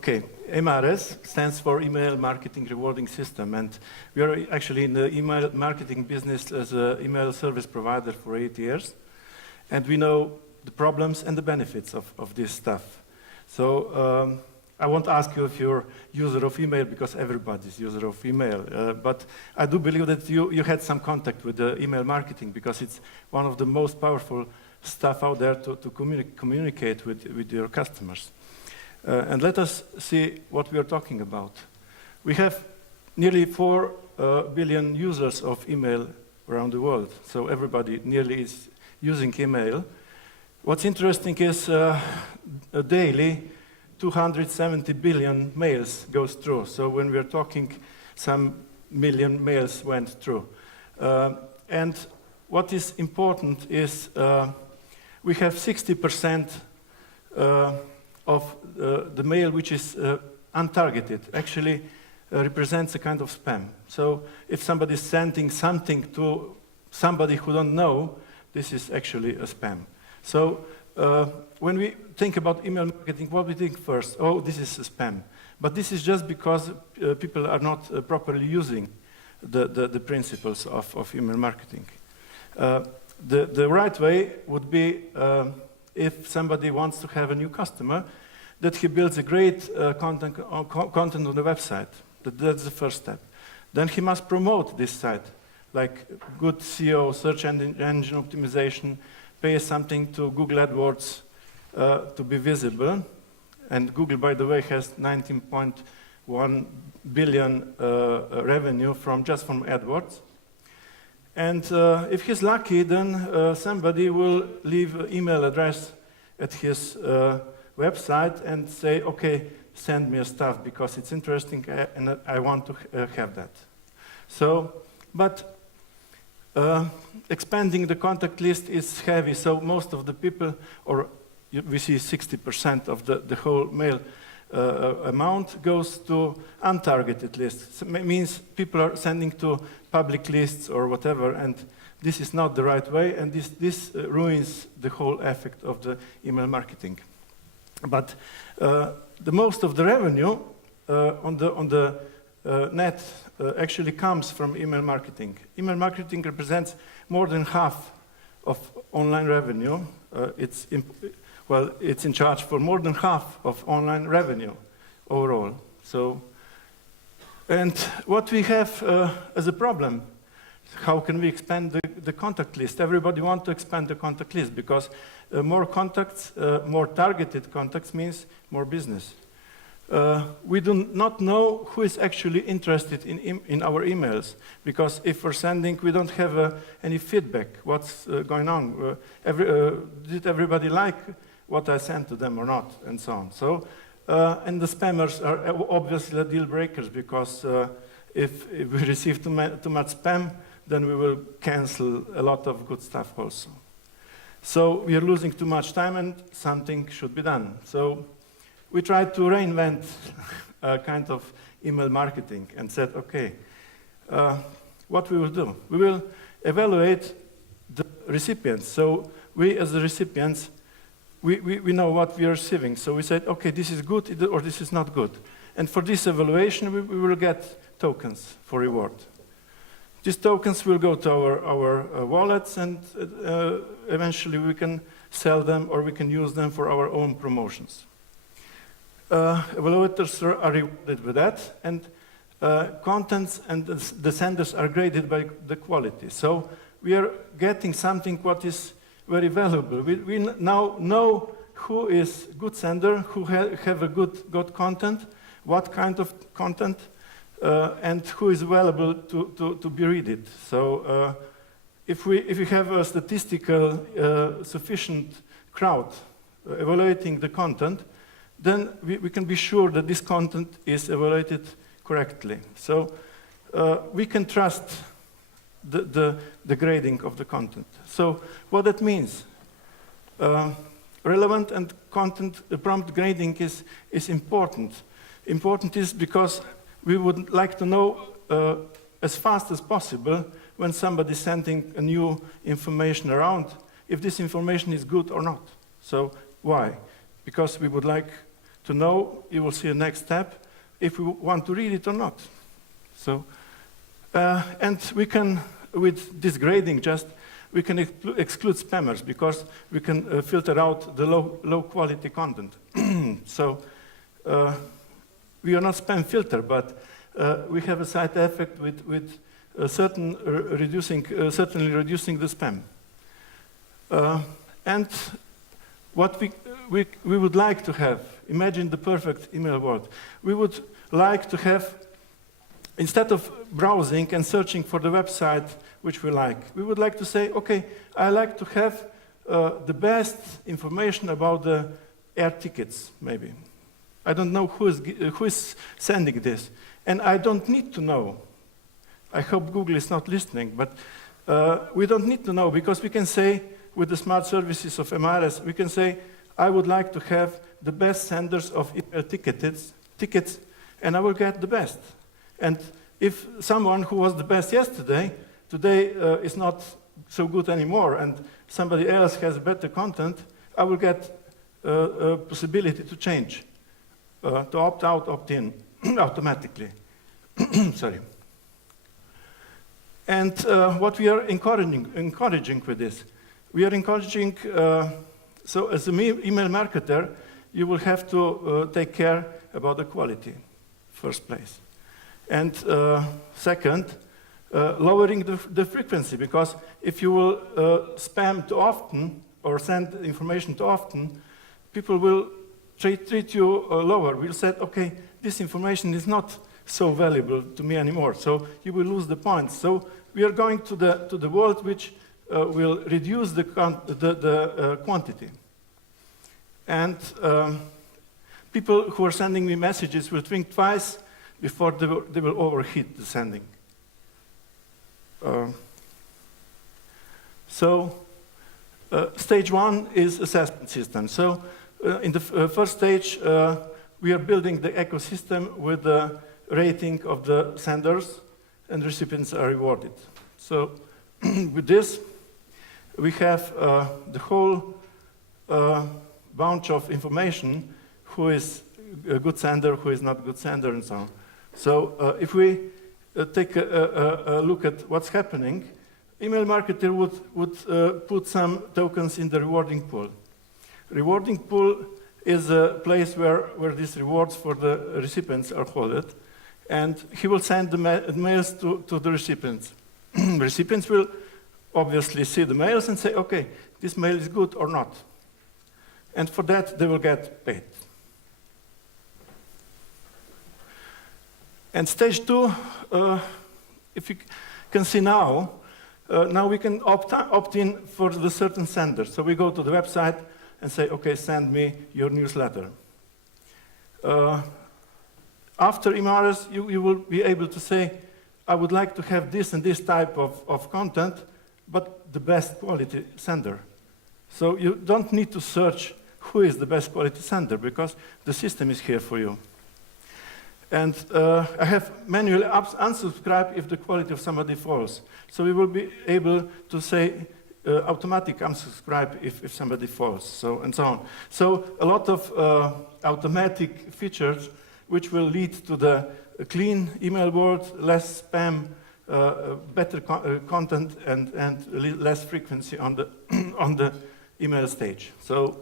Okay, MRS stands for Email Marketing Rewarding System, and we are actually in the email marketing business as an email service provider for 8 years, and we know the problems and the benefits of this stuff. So I won't ask you if you're user of email, because everybody's user of email, but I do believe that you had some contact with the email marketing, because it's one of the most powerful stuff out there to communicate with your customers. And let us see what we are talking about. We have nearly 4 billion users of email around the world, so everybody nearly is using email. What's interesting is daily 270 billion mails goes through. So when we're talking, some million mails went through. And what is important is we have 60% of the mail which is untargeted, actually represents a kind of spam. So if somebody is sending something to somebody who don't know, this is actually a spam. So when we think about email marketing, what we think first? Oh, this is a spam. But this is just because people are not properly using the principles of email marketing. The right way would be if somebody wants to have a new customer, that he builds a great content on the website. That's the first step. Then he must promote this site, like good SEO, search engine optimization, pay something to Google AdWords to be visible. And Google, by the way, has 19.1 billion revenue just from AdWords. And if he's lucky, then somebody will leave an email address at his website and say, okay, send me a stuff because it's interesting and I want to have that. So, but expanding the contact list is heavy, so most of the people, or we see 60% of the whole mail amount goes to untargeted lists. It means people are sending to public lists or whatever, and this is not the right way, and this ruins the whole effect of the email marketing. But the most of the revenue on the net actually comes from email marketing. Email marketing represents more than half of online revenue. It's in charge for more than half of online revenue overall. So, and what we have as a problem, how can we expand the contact list? Everybody wants to expand the contact list because more contacts, more targeted contacts means more business. We do not know who is actually interested in our emails, because if we're sending, we don't have any feedback. What's going on? Did everybody like what I sent to them or not, and so on. So, and the spammers are obviously deal breakers, because if we receive too much spam, then we will cancel a lot of good stuff also. So we are losing too much time, and something should be done. So we tried to reinvent a kind of email marketing and said, okay, what we will do? We will evaluate the recipients. So we, as the recipients, we know what we are receiving. So we said, okay, this is good or this is not good. And for this evaluation, we will get tokens for reward. These tokens will go to our wallets, and eventually we can sell them or we can use them for our own promotions. Evaluators are rewarded with that, and contents and the senders are graded by the quality. So we are getting something what is very valuable. We now know who is good sender, who have a good content, what kind of content, and who is available to be read it. So if we have a statistical sufficient crowd evaluating the content, then we can be sure that this content is evaluated correctly. So we can trust the grading of the content. So what that means? Relevant and content prompt grading is important. Important is because we would like to know as fast as possible when somebody is sending a new information around, if this information is good or not. So why? Because we would like to know, you will see a next step, if we want to read it or not. So, and we can, with this grading, we can exclude spammers because we can filter out the low quality content. So we are not spam filter, but we have a side effect with certainly reducing the spam. And what we would like to have, imagine the perfect email world. We would like to have, instead of browsing and searching for the website which we like, we would like to say, okay, I like to have the best information about the air tickets, maybe. I don't know who is sending this, and I don't need to know. I hope Google is not listening, but we don't need to know, because we can say, with the smart services of MRS, we can say, I would like to have the best senders of email tickets, and I will get the best. And if someone who was the best yesterday, today is not so good anymore, and somebody else has better content, I will get a possibility to change, to opt out, opt in, automatically. Sorry. And what we are encouraging with this, we are encouraging, so as an email marketer, you will have to take care about the quality, first place. And second, lowering the frequency, because if you will spam too often or send information too often, people will treat you lower. Will say, okay, this information is not so valuable to me anymore, so you will lose the points. So we are going to the world which will reduce the quantity. And people who are sending me messages will think twice before they will overheat the sending. So stage one is assessment system. So in the first stage, we are building the ecosystem with the rating of the senders, and recipients are rewarded. So with this, we have the whole bunch of information, who is a good sender, who is not a good sender, and so on. So if we take a look at what's happening, email marketer would put some tokens in the rewarding pool. Rewarding pool is a place where these rewards for the recipients are held, and he will send the mails to the recipients. Recipients will obviously see the mails and say, okay, this mail is good or not. And for that, they will get paid. And stage two, if you can see now, now we can opt in for the certain sender. So we go to the website and say, okay, send me your newsletter. After MRS, you will be able to say, I would like to have this and this type of content, but the best quality sender. So you don't need to search who is the best quality sender, because the system is here for you. And I have manually unsubscribe if the quality of somebody falls. So we will be able to say automatic unsubscribe if somebody falls, so and so on. So a lot of automatic features which will lead to the clean email world, less spam, better content, and less frequency on the on the email stage. So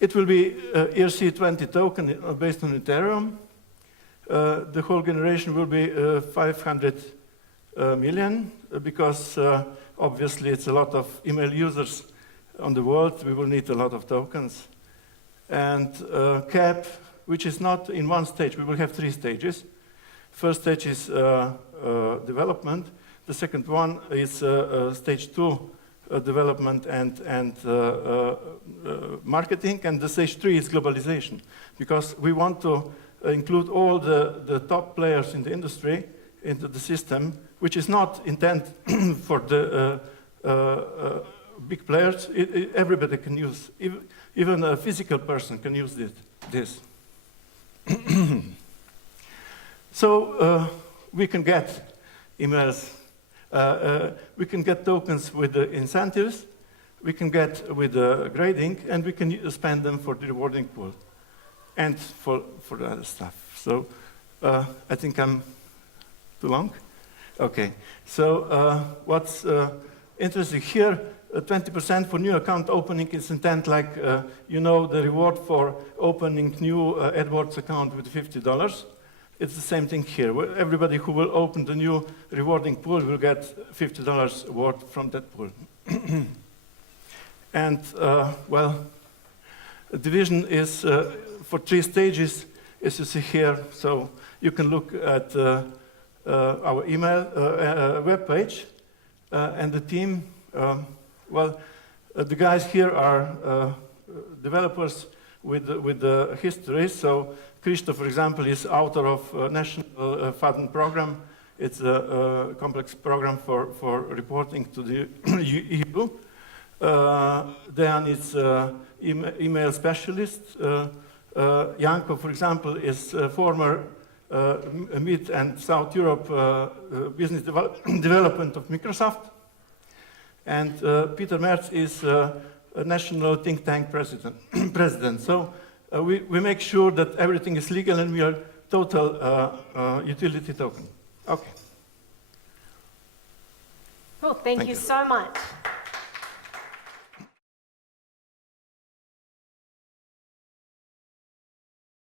it will be ERC20 token based on Ethereum. The whole generation will be 500 million, because obviously it's a lot of email users on the world. We will need a lot of tokens. And CAP, which is not in one stage. We will have 3 stages. First stage is development. The second one is stage 2, development and marketing. And the stage 3 is globalization, because we want to include all the top players in the industry into the system, which is not intended for the big players. Everybody can use, even a physical person can use this. So we can get emails, we can get tokens with the incentives, we can get with the grading, and we can spend them for the rewarding pool. and for the other stuff. So I think I'm too long? Okay. So what's interesting here, 20% for new account opening is intent like, you know, the reward for opening new AdWords account with $50. It's the same thing here. Everybody who will open the new rewarding pool will get $50 reward from that pool. And, well, the division is for 3 stages, as you see here. So you can look at our email web page and the team. Well, the guys here are developers with the history. So Christoph, for example, is author of National Fund Program. It's a complex program for reporting to the EU. Dan is email specialist. Janko, for example, is former Mid and South Europe business development of Microsoft. And Peter Merz is a national think tank president. So we make sure that everything is legal and we are total utility token. Okay. Cool, thank you so much.